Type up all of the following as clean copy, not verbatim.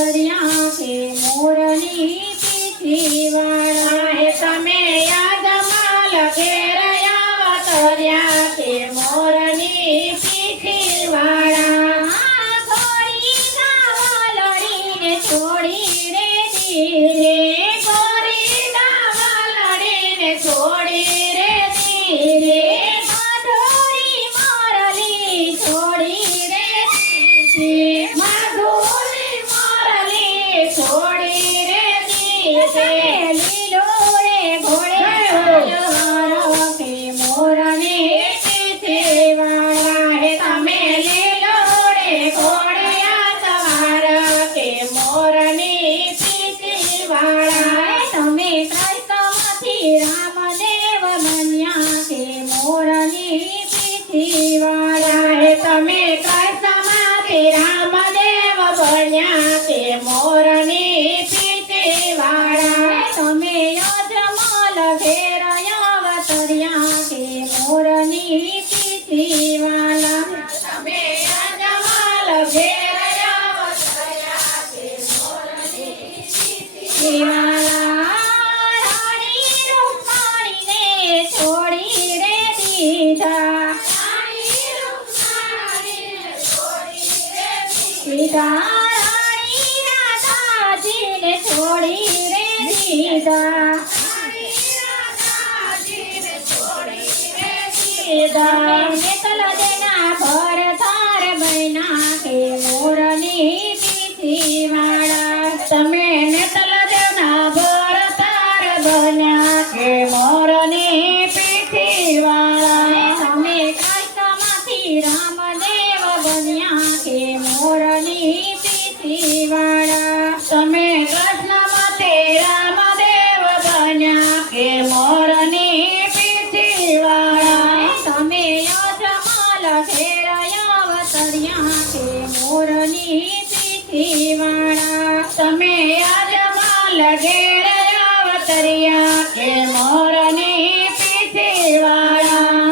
અવતર્યા કે મોરની પીઠી વાળા હે તમે યજમાલ ઘેર અવતર્યા કે મોરની પીઠી વાળા ગોરી ગાવલડીને છોડી રે ધીરે ગોરી ગાવલડીને છોડી રે ધીરે માધુરી મોરલી છોડી રે ધીરે માધુરી મોરલી છોડી રે ધીરે લીલો રે ઘોડે હારો કે મોરને પીઠી વાળા હે તમે લીલો રે ઘોડે સવાર કે મોરની પીઠી વાળા તમે કૃષ્ણમાંથી રામદેવ બન્યા કે મોરની પીઠી વાળા હે તમે કૃષ્ણમાંથી રામદેવ બન્યા કે મોરની પીઠી વાળા તમે યજમાલ ઘેર અવતર્યા કે મોરની પીઠી વાળા તમે યજમાલ ઘેર અવતર્યા કે મોરની પીઠી વાળા રાણી રૂકમણીને છોડી રે દીધા રાણી રૂકમણીને છોડી રે દીધા રાણી રાધાજીને છોડી રે દીધા રાણી રાધાજીને છોડી રે દીધા નેતલ દેના ભર તાર બન્યા કે મોરની પીઠી વાળા તમે નેતલ દેના ભર તાર બન્યા કે મોરની પીઠી વાળા તમે કૃષ્ણમાંથી રામદેવ બન્યા કે મોરની પીઠી વાળા તમે કૃષ્ણમાંથી રામદેવ બન્યા કે મોરની પીઠી વાળા તમે યજમાલ ઘેર અવતર્યા કે મોરની પીઠી વાળા તમે યજમાલ ઘેર અવતર્યા કે મોરની પીઠી વાળા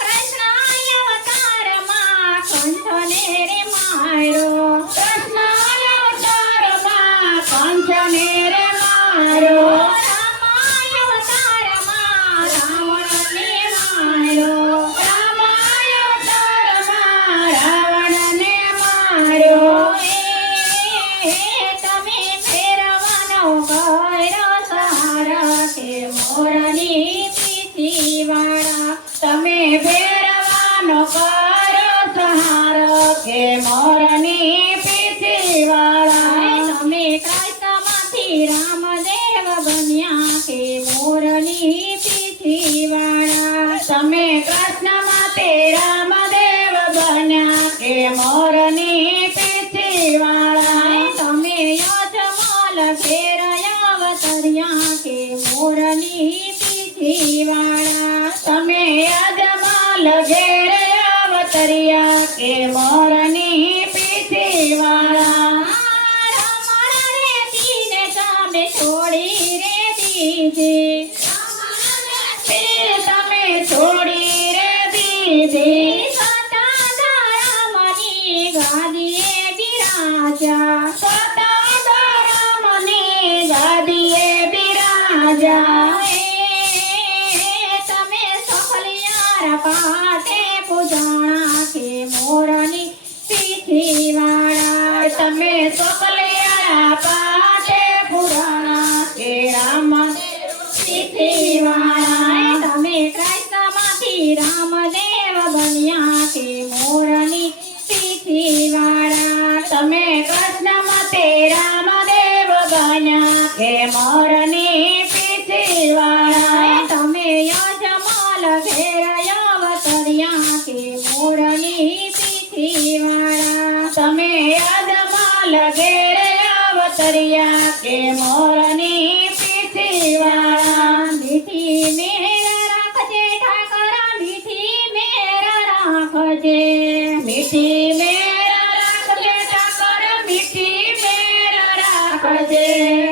કૃષ્ણ અવતારમાં કંઠને રે મારો કૃષ્ણ અવતારમાં કંઠને રે મારો રામાય અવતારમાં રાવણને માર્યો રામાય અવતારમાં રાવણને માર્યો તમે ફેરવાનો કર્યો સહારા કે મોરની પીઠી વાળા તમે ફેરવાનો કર્યો સહારો કે મોરની પીઠી વાળા તમે કૃષ્ણમાંથી રામદેવ બન્યા કે મોરની પીઠી વાળા તમે કૃષ્ણમાંથી રામદેવ બન્યા કે મોરની પીઠી વાળા તમે યજમાલ ઘેર અવતર્યા કે મોરની પીઠી વાળા તમે યજમાલ ઘેર અવતર્યા કે મોરની પીઠી વાળા રમણ રેતીને તમે છોડી રે દીધી તમે છોડી રે દીધી સતાધારામની ગાદીએ બિરાજા સતાધારામની ગાદીએ બિરાજા તમે સખલિયાર પાટે પૂજાણા કે મોરની પીઠી વાળા તમે સખલિયાર પાટે પુરાણા કે રામદેવ પીઠી વાળા તમે કૃષ્ણમાંથી રામદેવ બન્યા કે મોરની પીઠી વાળા તમે કૃષ્ણમાંથી રામદેવ બન્યા કે મોરની પીઠી વાળા તમે યજમાલ ઘેર અવતર્યા કે મોરની પીઠી વાળા તમે યજમાલ ઘેર અવતર્યા કે મોરની પીઠી વાળા મીઠી મેર રાખજે ઠાકરા મીઠી મેર રાખજે મીઠી મેર રાખજે ઠાકર મીઠી મેર રાખજે